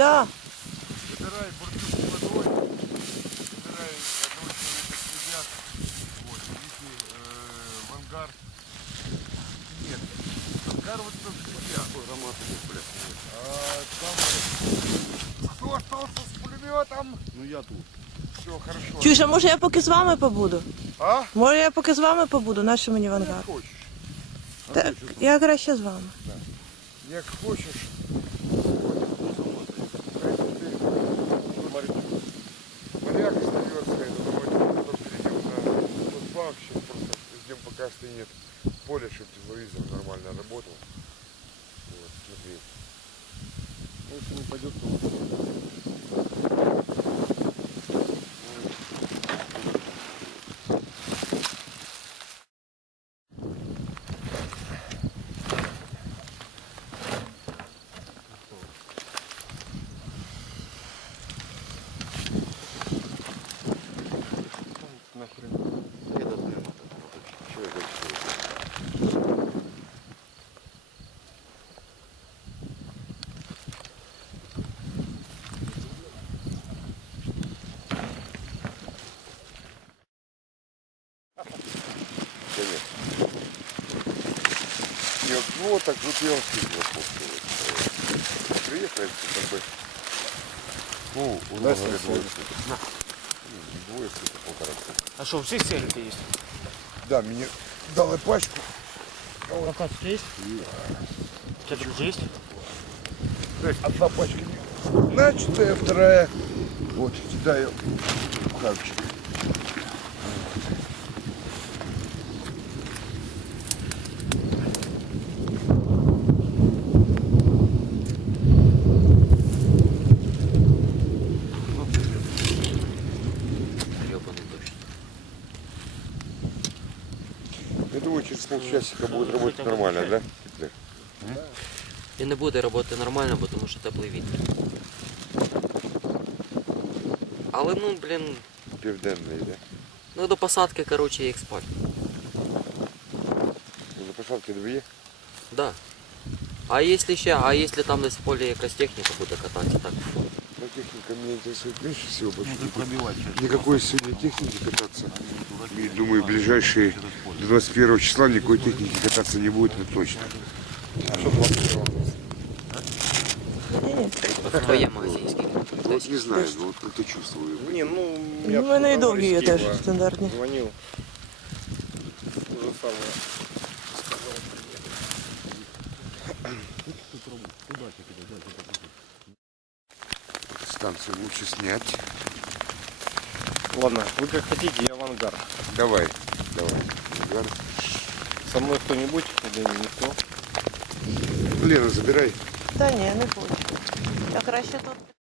Да. Забирай бурдюк водой. Забирай одного человека с Вот, видите, э, в ангар. Нет. В ангар вот там друзья. Какой аромат здесь, блядь. А там... А, кто остался с пулеметом? Ну я тут. Все, хорошо. Чуша, Три! а может я пока с вами побуду? А? Может я пока с вами побуду, наши мне в ангар? Как хочешь. Так, я краще с вами. Да. Як хочешь. морю. Моряк остается, это мой кто перейдем на вот вообще просто где пока что нет поля, чтобы телевизор нормально работал. Вот, смотри. Если не пойдет, то лучше. Нет, вот, ну вот так вот я вам Приехали, как бы. Ну, у нас ага, двое суток. Двое суток, полтора часа. А что, все сели-то есть? Да, мне дал пачку. Пока вот. есть? И... У тебя тут есть? То есть одна пачка не начатая, вторая. Вот, кидаю в думаю, через полчасика будет работать нормально, да? И не будет работать нормально, потому что это плывет. Але ну, блин. Південний, да? Ну, до посадки, короче, їх спать. Ну, до посадки дві? Да. А если еще, а если там на в полі якась техніка буде кататися, так про технику меня интересует меньше всего. Ну, не никакой сегодня техники кататься. И, думаю, в ближайшие 21 числа никакой техники кататься не будет, это точно. А что Я Вот не знаю, но вот как-то чувствую. Не, ну, я ну, на долги ее тоже стандартный. Звонил. Уже сам сказал. Попробуй. Куда тебе дать? дистанцию лучше снять. Ладно, вы как хотите, я в ангар. Давай, давай. Ангар. Со мной кто-нибудь или никто? Лена, забирай. Да не, не хочешь. Я хорошо тут.